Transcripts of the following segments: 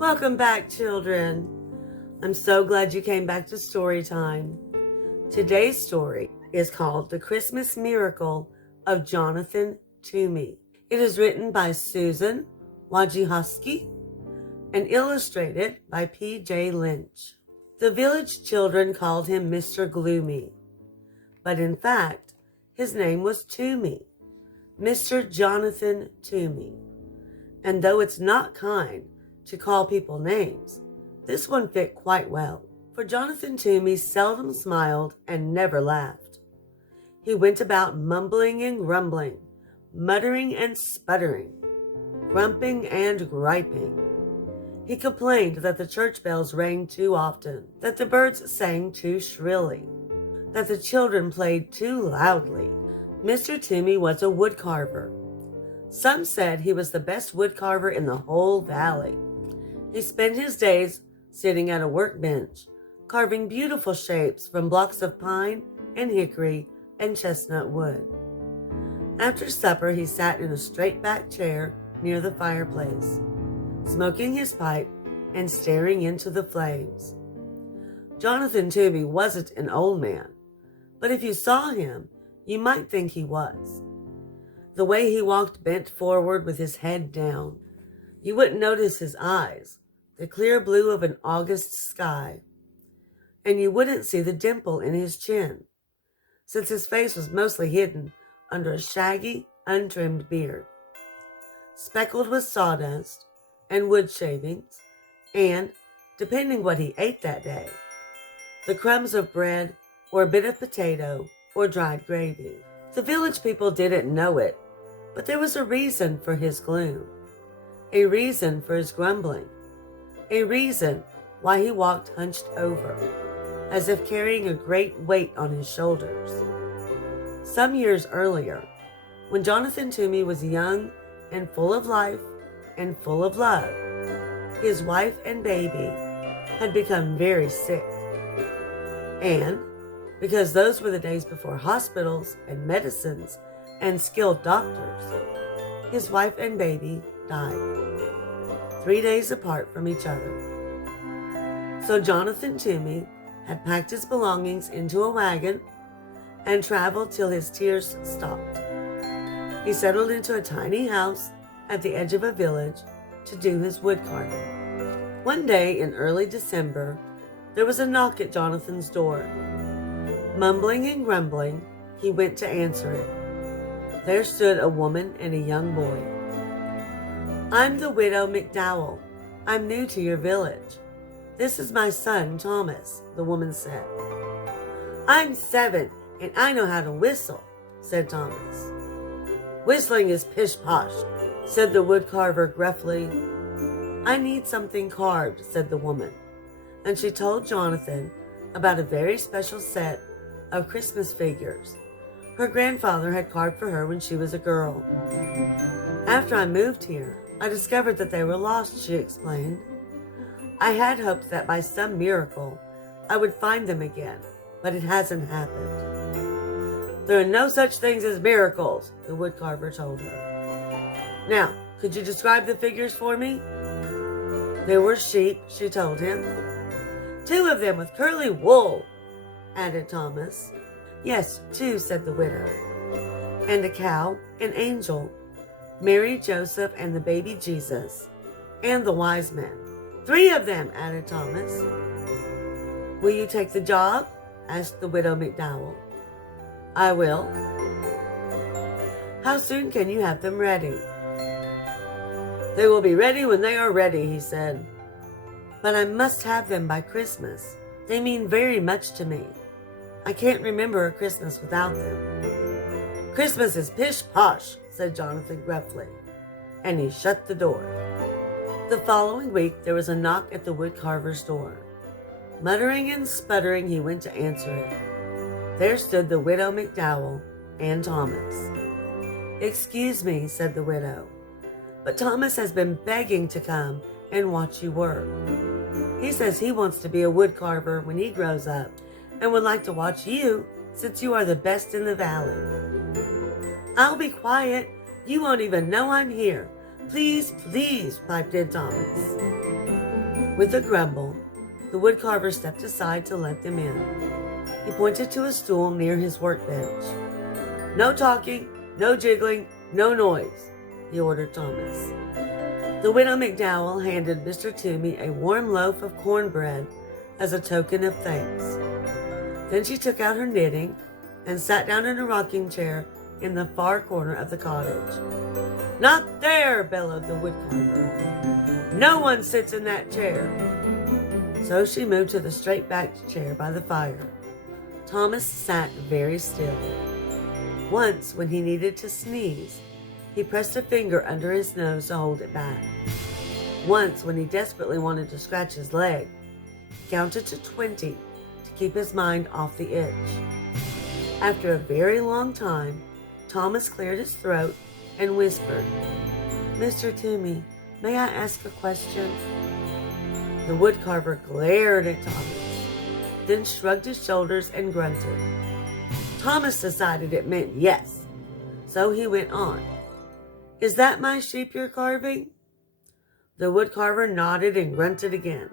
Welcome back, children. I'm so glad you came back to story time. Today's story is called The Christmas Miracle of Jonathan Toomey. It is written by Susan Wojciechowski and illustrated by PJ Lynch. The village children called him Mr. Gloomy, but in fact, his name was Toomey, Mr. Jonathan Toomey. And though it's not kind to call people names, this one fit quite well, for Jonathan Toomey seldom smiled and never laughed. He went about mumbling and grumbling, muttering and sputtering, grumping and griping. He complained that the church bells rang too often, that the birds sang too shrilly, that the children played too loudly. Mr. Toomey was a woodcarver. Some said he was the best woodcarver in the whole valley. He spent his days sitting at a workbench, carving beautiful shapes from blocks of pine and hickory and chestnut wood. After supper, he sat in a straight-back chair near the fireplace, smoking his pipe and staring into the flames. Jonathan Toomey wasn't an old man, but if you saw him, you might think he was. The way he walked bent forward with his head down. You wouldn't notice his eyes, the clear blue of an August sky, and you wouldn't see the dimple in his chin, since his face was mostly hidden under a shaggy, untrimmed beard, speckled with sawdust and wood shavings, and, depending what he ate that day, the crumbs of bread or a bit of potato or dried gravy. The village people didn't know it, but there was a reason for his gloom, a reason for his grumbling, a reason why he walked hunched over, as if carrying a great weight on his shoulders. Some years earlier, when Jonathan Toomey was young and full of life and full of love, his wife and baby had become very sick. And because those were the days before hospitals and medicines and skilled doctors, his wife and baby died, 3 days apart from each other. So Jonathan Toomey had packed his belongings into a wagon and traveled till his tears stopped. He settled into a tiny house at the edge of a village to do his wood carving. One day in early December, there was a knock at Jonathan's door. Mumbling and grumbling, he went to answer it. There stood a woman and a young boy. "I'm the widow McDowell. I'm new to your village. This is my son, Thomas," the woman said. "I'm 7, and I know how to whistle," said Thomas. "Whistling is pish-posh," said the woodcarver gruffly. "I need something carved," said the woman, and she told Jonathan about a very special set of Christmas figures her grandfather had carved for her when she was a girl. "After I moved here, I discovered that they were lost," she explained. "I had hoped that by some miracle I would find them again, but it hasn't happened." "There are no such things as miracles," the woodcarver told her. "Now, could you describe the figures for me?" "They were sheep," she told him. "2 of them with curly wool," added Thomas. "Yes, 2, said the widow. "And a cow, an angel, Mary, Joseph, and the baby Jesus, and the wise men." "3 of them," added Thomas. "Will you take the job?" asked the widow McDowell. "I will." "How soon can you have them ready?" "They will be ready when they are ready," he said. "But I must have them by Christmas. They mean very much to me. I can't remember a Christmas without them." "Christmas is pish-posh," said Jonathan gruffly, and he shut the door. The following week, there was a knock at the woodcarver's door. Muttering and sputtering, he went to answer it. There stood the widow McDowell and Thomas. "Excuse me," said the widow, "but Thomas has been begging to come and watch you work. He says he wants to be a woodcarver when he grows up and would like to watch you since you are the best in the valley." "I'll be quiet. You won't even know I'm here. Please, please," piped in Thomas. With a grumble, the woodcarver stepped aside to let them in. He pointed to a stool near his workbench. "No talking, no jiggling, no noise," he ordered Thomas. The widow McDowell handed Mr. Toomey a warm loaf of cornbread as a token of thanks. Then she took out her knitting and sat down in a rocking chair in the far corner of the cottage. "Not there!" bellowed the woodcarver. "No one sits in that chair." So she moved to the straight-backed chair by the fire. Thomas sat very still. Once, when he needed to sneeze, he pressed a finger under his nose to hold it back. Once, when he desperately wanted to scratch his leg, he counted to 20 to keep his mind off the itch. After a very long time, Thomas cleared his throat and whispered, "Mr. Toomey, may I ask a question?" The woodcarver glared at Thomas, then shrugged his shoulders and grunted. Thomas decided it meant yes, so he went on. "Is that my sheep you're carving?" The woodcarver nodded and grunted again.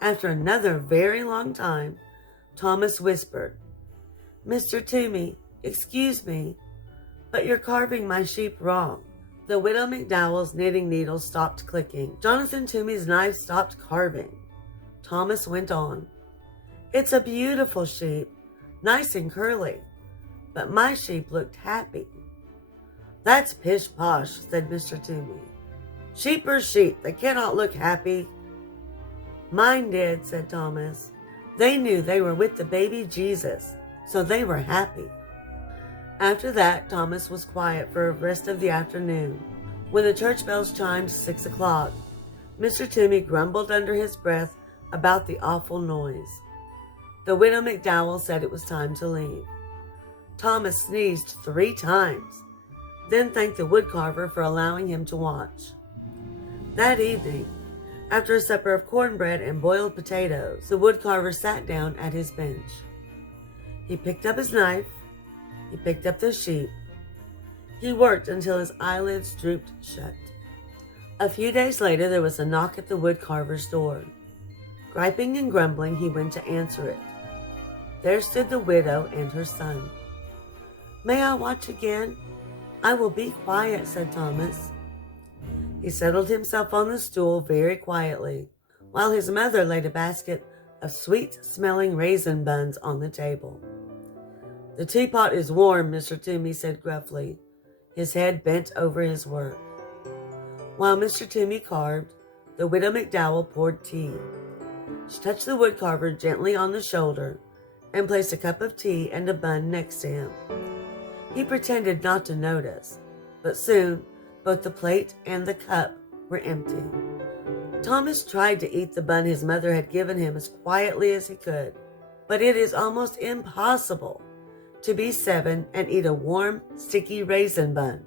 After another very long time, Thomas whispered, "Mr. Toomey, excuse me, but you're carving my sheep wrong." The widow McDowell's knitting needles stopped clicking. Jonathan Toomey's knife stopped carving. Thomas went on. "It's a beautiful sheep, nice and curly, but my sheep looked happy." "That's pish-posh," said Mr. Toomey. "Sheep are sheep. They cannot look happy." "Mine did," said Thomas. "They knew they were with the baby Jesus, so they were happy." After that, Thomas was quiet for the rest of the afternoon. When the church bells chimed 6 o'clock, Mr. Toomey grumbled under his breath about the awful noise. The widow McDowell said it was time to leave. Thomas sneezed 3 times, then thanked the woodcarver for allowing him to watch. That evening, after a supper of cornbread and boiled potatoes, the woodcarver sat down at his bench. He picked up his knife. He picked up the sheep. He worked until his eyelids drooped shut. A few days later, there was a knock at the woodcarver's door. Griping and grumbling, he went to answer it. There stood the widow and her son. "May I watch again?" "I will be quiet," said Thomas. He settled himself on the stool very quietly, while his mother laid a basket of sweet-smelling raisin buns on the table. "The teapot is warm," Mr. Toomey said gruffly, his head bent over his work. While Mr. Toomey carved, the widow McDowell poured tea. She touched the woodcarver gently on the shoulder and placed a cup of tea and a bun next to him. He pretended not to notice, but soon both the plate and the cup were empty. Thomas tried to eat the bun his mother had given him as quietly as he could, but it is almost impossible to be 7 and eat a warm, sticky raisin bun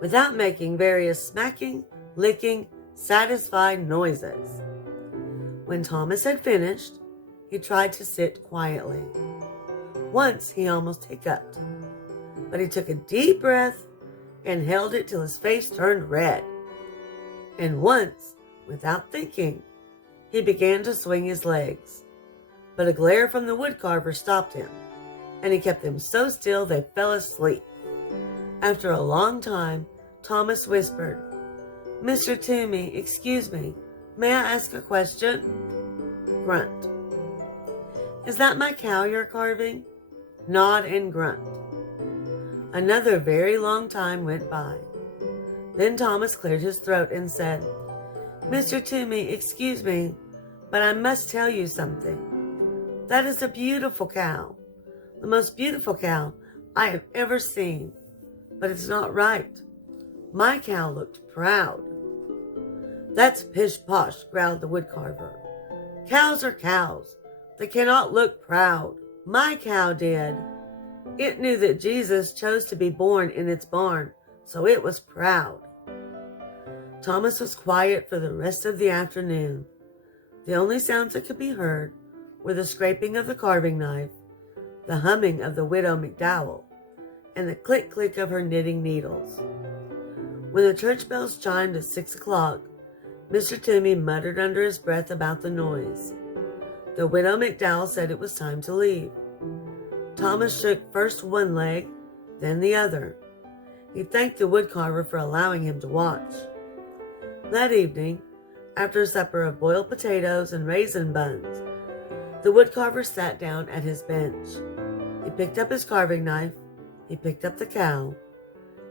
without making various smacking, licking, satisfied noises. When Thomas had finished, he tried to sit quietly. Once he almost hiccuped, but he took a deep breath and held it till his face turned red. And once, without thinking, he began to swing his legs, but a glare from the woodcarver stopped him, and he kept them so still they fell asleep. After a long time, Thomas whispered, "Mr. Toomey, excuse me, may I ask a question?" Grunt. "Is that my cow you're carving?" Nod and grunt. Another very long time went by. Then Thomas cleared his throat and said, "Mr. Toomey, excuse me, but I must tell you something. That is a beautiful cow, the most beautiful cow I have ever seen, but it's not right. My cow looked proud." "That's pish-posh," growled the woodcarver. "Cows are cows. They cannot look proud. My cow did. It knew that Jesus chose to be born in its barn, so it was proud." Thomas was quiet for the rest of the afternoon. The only sounds that could be heard were the scraping of the carving knife, the humming of the widow McDowell, and the click-click of her knitting needles. When the church bells chimed at 6 o'clock, Mr. Toomey muttered under his breath about the noise. The widow McDowell said it was time to leave. Thomas shook first one leg, then the other. He thanked the woodcarver for allowing him to watch. That evening, after a supper of boiled potatoes and raisin buns, the woodcarver sat down at his bench. He picked up his carving knife. He picked up the cow.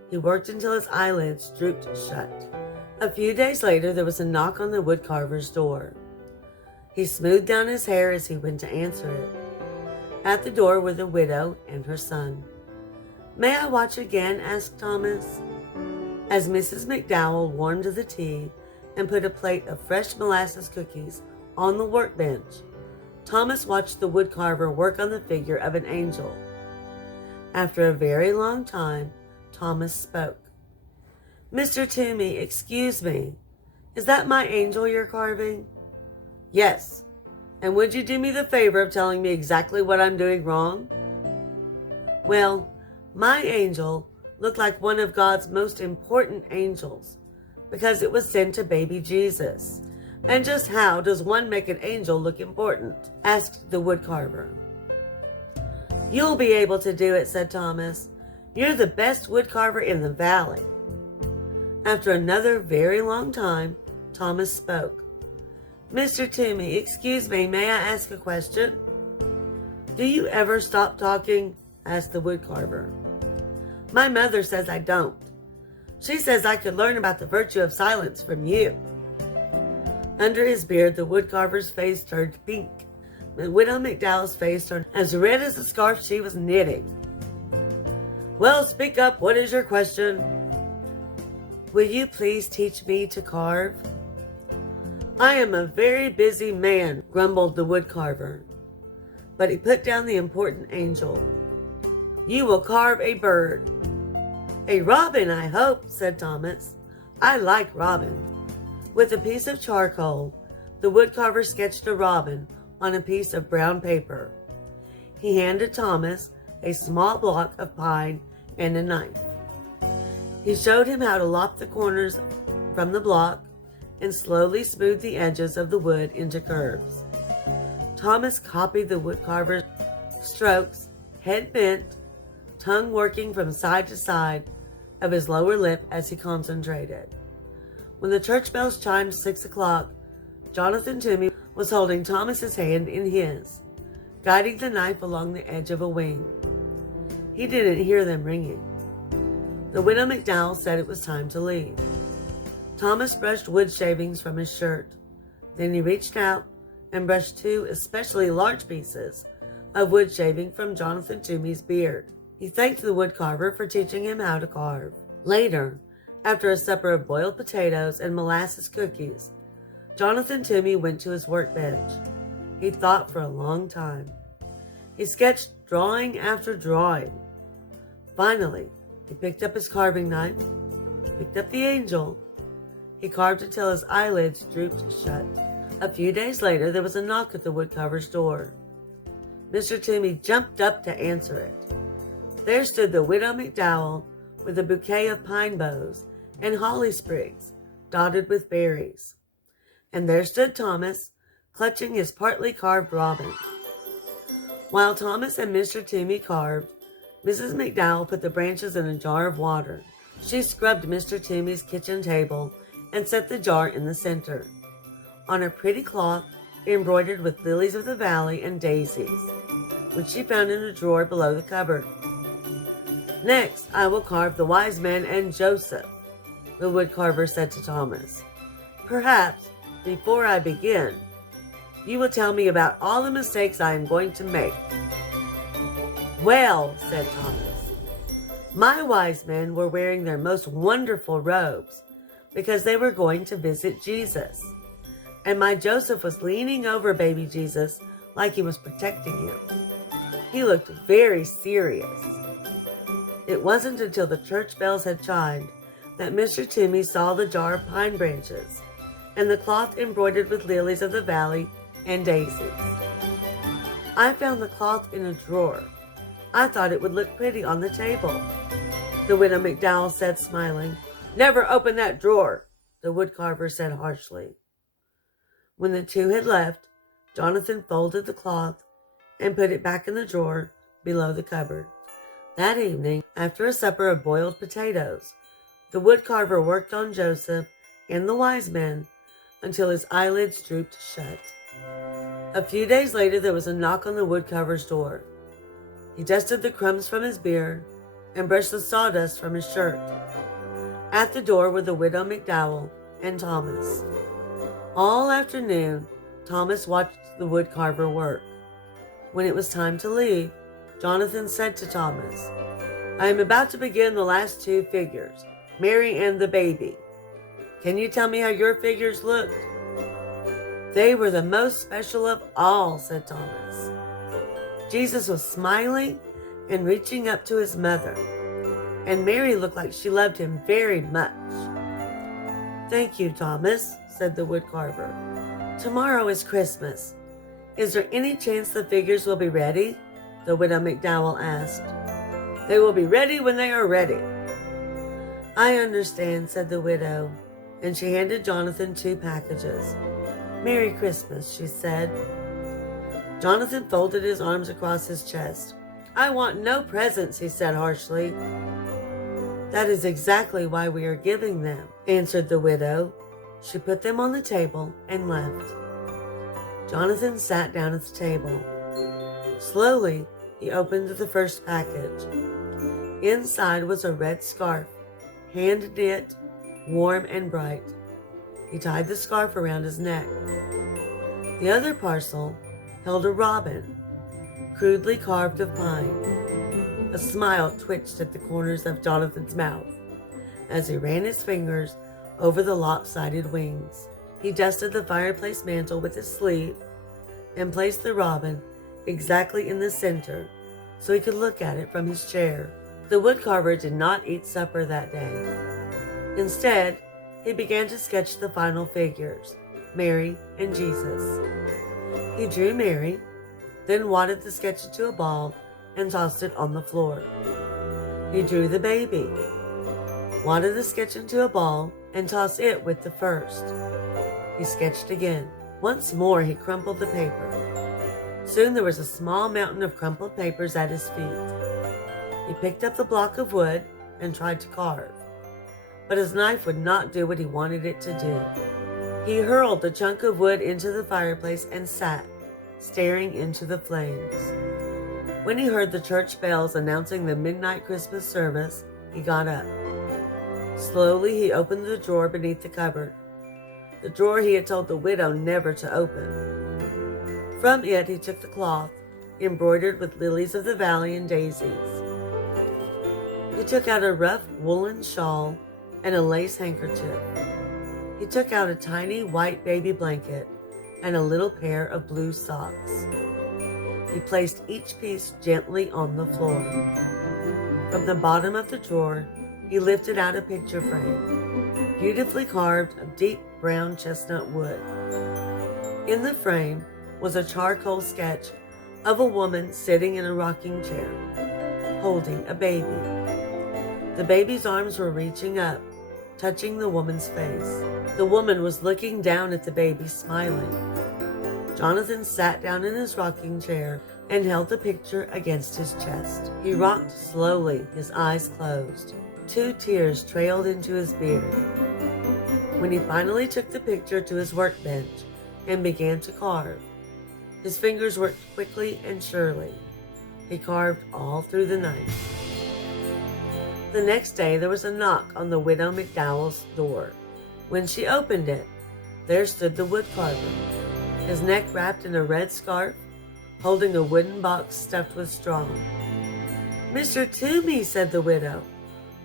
He worked until his eyelids drooped shut. A few days later, there was a knock on the woodcarver's door. He smoothed down his hair as he went to answer it. At the door were the widow and her son. "May I watch again?" asked Thomas. As Mrs. McDowell warmed the tea and put a plate of fresh molasses cookies on the workbench, Thomas watched the woodcarver work on the figure of an angel. After a very long time, Thomas spoke. "Mr. Toomey, excuse me. Is that my angel you're carving?" "Yes. And would you do me the favor of telling me exactly what I'm doing wrong?" "Well, my angel looked like one of God's most important angels because it was sent to baby Jesus. And just how does one make an angel look important?" asked the woodcarver. "You'll be able to do it," said Thomas. "You're the best woodcarver in the valley." After another very long time, Thomas spoke. "Mr. Toomey, excuse me, may I ask a question?" "Do you ever stop talking?" asked the woodcarver. "My mother says I don't. She says I could learn about the virtue of silence from you." Under his beard, the woodcarver's face turned pink. The widow McDowell's face turned as red as the scarf she was knitting. "Well, speak up. What is your question?" "Will you please teach me to carve?" "I am a very busy man," grumbled the woodcarver. But he put down the important angel. "You will carve a bird." "A robin, I hope," said Thomas. "I like robin." With a piece of charcoal, the woodcarver sketched a robin on a piece of brown paper. He handed Thomas a small block of pine and a knife. He showed him how to lop the corners from the block and slowly smooth the edges of the wood into curves. Thomas copied the woodcarver's strokes, head bent, tongue working from side to side of his lower lip as he concentrated. When the church bells chimed 6 o'clock, Jonathan Toomey was holding Thomas's hand in his, guiding the knife along the edge of a wing. He didn't hear them ringing. The widow McDowell said it was time to leave. Thomas brushed wood shavings from his shirt. Then he reached out and brushed 2 especially large pieces of wood shaving from Jonathan Toomey's beard. He thanked the woodcarver for teaching him how to carve. Later, after a supper of boiled potatoes and molasses cookies, Jonathan Toomey went to his workbench. He thought for a long time. He sketched drawing after drawing. Finally, he picked up his carving knife, picked up the angel. He carved until his eyelids drooped shut. A few days later, there was a knock at the woodcarver's door. Mr. Toomey jumped up to answer it. There stood the widow McDowell with a bouquet of pine boughs and holly sprigs dotted with berries. And there stood Thomas, clutching his partly carved robin. While Thomas and Mr. Toomey carved, Mrs. McDowell put the branches in a jar of water. She scrubbed Mr. Toomey's kitchen table and set the jar in the center, on a pretty cloth embroidered with lilies of the valley and daisies, which she found in a drawer below the cupboard. "Next, I will carve the wise men and Joseph," the woodcarver said to Thomas. "Perhaps, before I begin, you will tell me about all the mistakes I am going to make." "Well," said Thomas, "my wise men were wearing their most wonderful robes because they were going to visit Jesus. And my Joseph was leaning over baby Jesus like he was protecting him. He looked very serious. It wasn't until the church bells had chimed that Mr. Toomey saw the jar of pine branches and the cloth embroidered with lilies of the valley and daisies. I found the cloth in a drawer. I thought it would look pretty on the table," the widow McDowell said, smiling. "Never open that drawer," the woodcarver said harshly. When the two had left, Jonathan folded the cloth and put it back in the drawer below the cupboard. That evening, after a supper of boiled potatoes, the woodcarver worked on Joseph and the wise men until his eyelids drooped shut. A few days later, there was a knock on the woodcarver's door. He dusted the crumbs from his beard and brushed the sawdust from his shirt. At the door were the widow McDowell and Thomas. All afternoon, Thomas watched the woodcarver work. When it was time to leave, Jonathan said to Thomas, "I am about to begin the last two figures, Mary and the baby. Can you tell me how your figures looked?" "They were the most special of all," said Thomas. "Jesus was smiling and reaching up to his mother, and Mary looked like she loved him very much." "Thank you, Thomas," said the woodcarver. "Tomorrow is Christmas. Is there any chance the figures will be ready?" the widow McDowell asked. "They will be ready when they are ready." "I understand," said the widow, and she handed Jonathan 2 packages. "Merry Christmas," she said. Jonathan folded his arms across his chest. "I want no presents," he said harshly. "That is exactly why we are giving them," answered the widow. She put them on the table and left. Jonathan sat down at the table. Slowly, he opened the first package. Inside was a red scarf, hand-knit, warm and bright. He tied the scarf around his neck. The other parcel held a robin, crudely carved of pine. A smile twitched at the corners of Jonathan's mouth as he ran his fingers over the lopsided wings. He dusted the fireplace mantel with his sleeve and placed the robin exactly in the center so he could look at it from his chair. The woodcarver did not eat supper that day. Instead, he began to sketch the final figures, Mary and Jesus. He drew Mary, then wadded the sketch into a ball and tossed it on the floor. He drew the baby, wadded the sketch into a ball and tossed it with the first. He sketched again. Once more he crumpled the paper. Soon there was a small mountain of crumpled papers at his feet. He picked up the block of wood and tried to carve, but his knife would not do what he wanted it to do. He hurled the chunk of wood into the fireplace and sat, staring into the flames. When he heard the church bells announcing the midnight Christmas service, he got up. Slowly he opened the drawer beneath the cupboard, the drawer he had told the widow never to open. From it he took the cloth, embroidered with lilies of the valley and daisies. He took out a rough woolen shawl and a lace handkerchief. He took out a tiny white baby blanket and a little pair of blue socks. He placed each piece gently on the floor. From the bottom of the drawer, he lifted out a picture frame, beautifully carved of deep brown chestnut wood. In the frame was a charcoal sketch of a woman sitting in a rocking chair, holding a baby. The baby's arms were reaching up, touching the woman's face. The woman was looking down at the baby, smiling. Jonathan sat down in his rocking chair and held the picture against his chest. He rocked slowly, his eyes closed. 2 tears trailed into his beard. When he finally took the picture to his workbench and began to carve, his fingers worked quickly and surely. He carved all through the night. The next day there was a knock on the widow McDowell's door. When she opened it, there stood the woodcarver, his neck wrapped in a red scarf, holding a wooden box stuffed with straw. "Mr. Toomey," said the widow.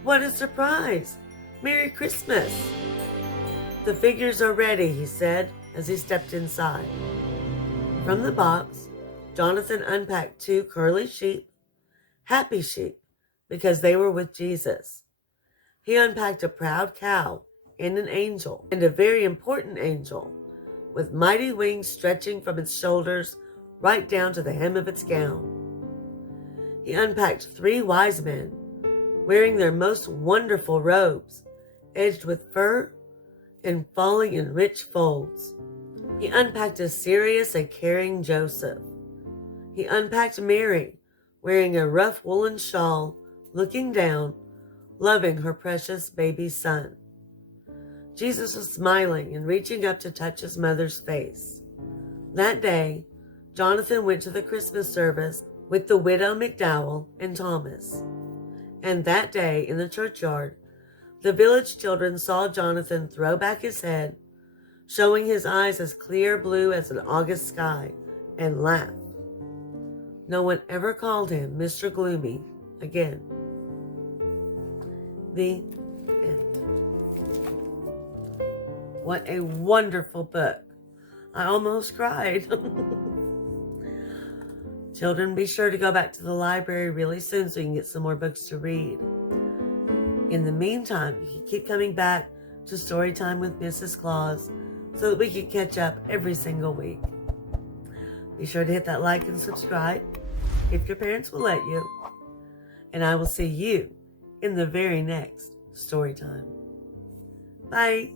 "What a surprise! Merry Christmas!" "The figures are ready," he said as he stepped inside. From the box, Jonathan unpacked 2 curly sheep, happy sheep, because they were with Jesus. He unpacked a proud cow and an angel, and a very important angel, with mighty wings stretching from its shoulders right down to the hem of its gown. He unpacked 3 wise men, wearing their most wonderful robes, edged with fur and falling in rich folds. He unpacked a serious and caring Joseph. He unpacked Mary, wearing a rough woolen shawl, looking down, loving her precious baby son. Jesus was smiling and reaching up to touch his mother's face. That day, Jonathan went to the Christmas service with the widow McDowell and Thomas. And that day, in the churchyard, the village children saw Jonathan throw back his head, showing his eyes as clear blue as an August sky, and laugh. No one ever called him Mr. Gloomy again. The end. What a wonderful book. I almost cried. Children, be sure to go back to the library really soon so you can get some more books to read. In the meantime, you can keep coming back to Storytime with Mrs. Claus so that we can catch up every single week. Be sure to hit that like and subscribe if your parents will let you. And I will see you in the very next Storytime. Bye.